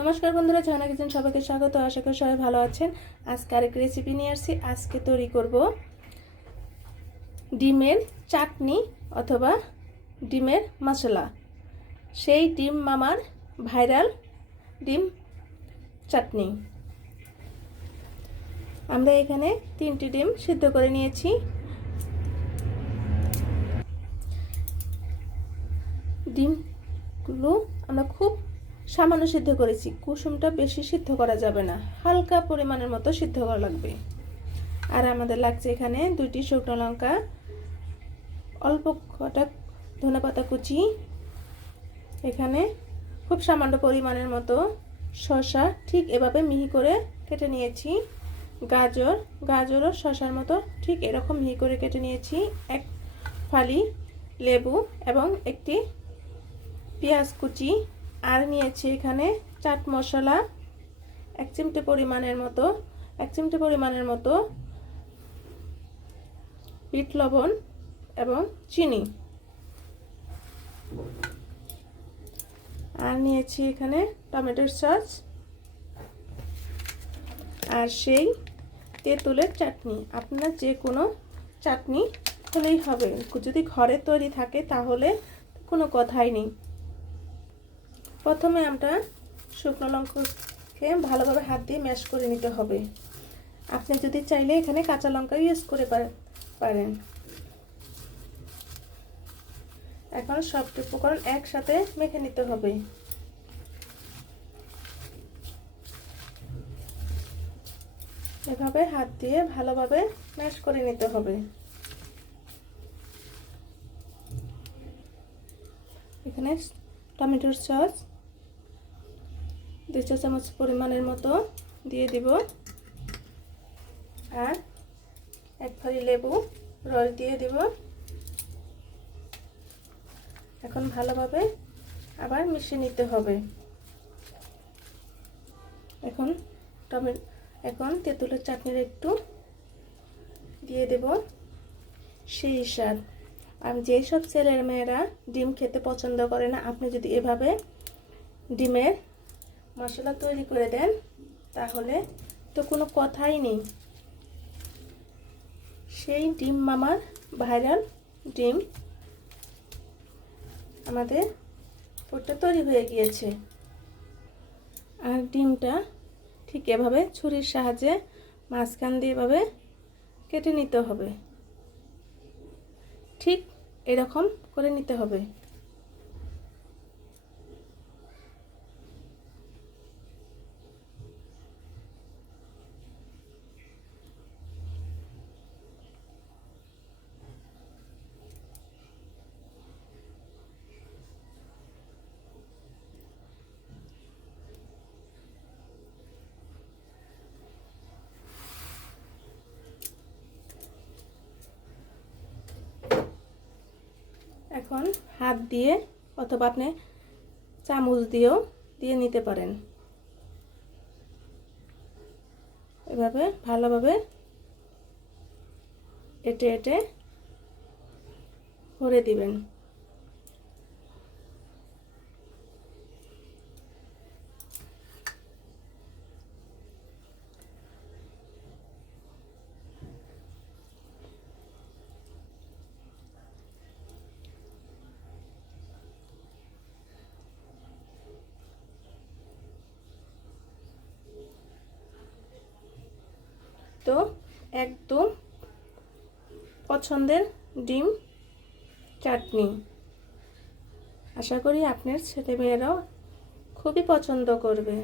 নমস্কার বন্ধুরা, ঝর্ণা কিচেন সবাইকে স্বাগত। আশা করি সবাই ভালো আছেন। আজকে আরেক রেসিপি নিয়ে আসছি। আজকে তৈরি করব ডিমের চাটনি অথবা ডিমের মশলা। সেই ডিম মামার ভাইরাল ডিম চাটনি। আমরা এখানে 3টি ডিম সিদ্ধ করে নিয়েছি। ডিমগুলো আমরা খুব সামান্য সিদ্ধ করেছি। কুসুমটা বেশি সিদ্ধ করা যাবে না, হালকা পরিমাণের মতো সিদ্ধ করা লাগবে। আর আমাদের লাগছে এখানে 2টি শুকনো লঙ্কা, অল্প কটা ধনেপাতা কুচি, এখানে খুব সামান্য পরিমাণের মতো শসা ঠিক এভাবে মিহি করে কেটে নিয়েছি। গাজরও শসার মতো ঠিক এরকম মিহি করে কেটে নিয়েছি। এক ফালি লেবু এবং একটি পেঁয়াজ কুচি। আর নিয়েছি এখানে চাট মশলা 1 চিমটে পরিমাণের মতো, বিট লবণ এবং চিনি। আর নিয়েছি এখানে টমেটোর সস আর সেই তেঁতুলের চাটনি। আপনার যে কোনো চাটনি হলেই হবে, যদি ঘরে তৈরি থাকে তাহলে কোনো কথাই নেই। প্রথমে আমরা শুকনো লঙ্কাকে ভালোভাবে হাত দিয়ে ম্যাশ করে নিতে হবে। আপনি যদি চাইলে এখানে কাঁচা লঙ্কা ইউজ করে পারেন। এখন সব উপকরণ একসাথে মেখে নিতে হবে। এভাবে হাত দিয়ে ভালোভাবে ম্যাশ করে নিতে হবে। এখানে টমেটোর সস 2 চা চামচ পরিমাণের মতো দিয়ে দিব। আর 1 ফালি লেবু রস দিয়ে দিব। এখন ভালোভাবে আবার মিশিয়ে নিতে হবে। এখন তেঁতুলের চাটনির একটু দিয়ে দেব সেই স্বাদ। আর যেই সব ছেলের মেয়েরা ডিম খেতে পছন্দ করে না, আপনি যদি এভাবে ডিমের মশলা তৈরি করে দেন তাহলে তো কোনো কথাই নেই। সেই ডিম মামার ভাইরাল ডিম আমাদের পুরটা তৈরি হয়ে গিয়েছে। আর ডিমটা ঠিক এভাবে ছুরির সাহায্যে মাঝখান দিয়ে এভাবে কেটে নিতে হবে। ঠিক এরকম করে নিতে হবে। এখন হাত দিয়ে অথবা আপনি চামচ দিয়েও দিয়ে নিতে পারেন। এভাবে ভালোভাবে এটে ভরে দিবেন। তো একদম পছন্দের ডিম চাটনি। আশা করি আপনার ছেলেমেয়েরাও খুবই পছন্দ করবে।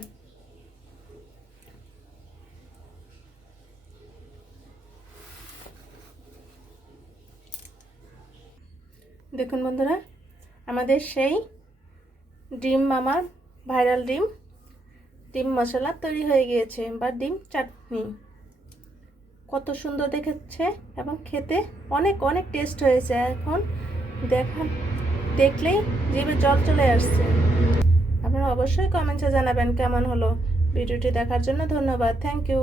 দেখুন বন্ধুরা, আমাদের সেই ডিম মামার ভাইরাল ডিম মশলা তৈরি হয়ে গিয়েছে, বা ডিম চাটনি। কত সুন্দর দেখাচ্ছে এবং খেতে অনেক অনেক টেস্ট হয়েছে। এখন দেখলেই জিভে জল চলে আসছে। আপনারা অবশ্যই কমেন্টে জানাবেন কেমন হলো। ভিডিওটি দেখার জন্য ধন্যবাদ। Thank you.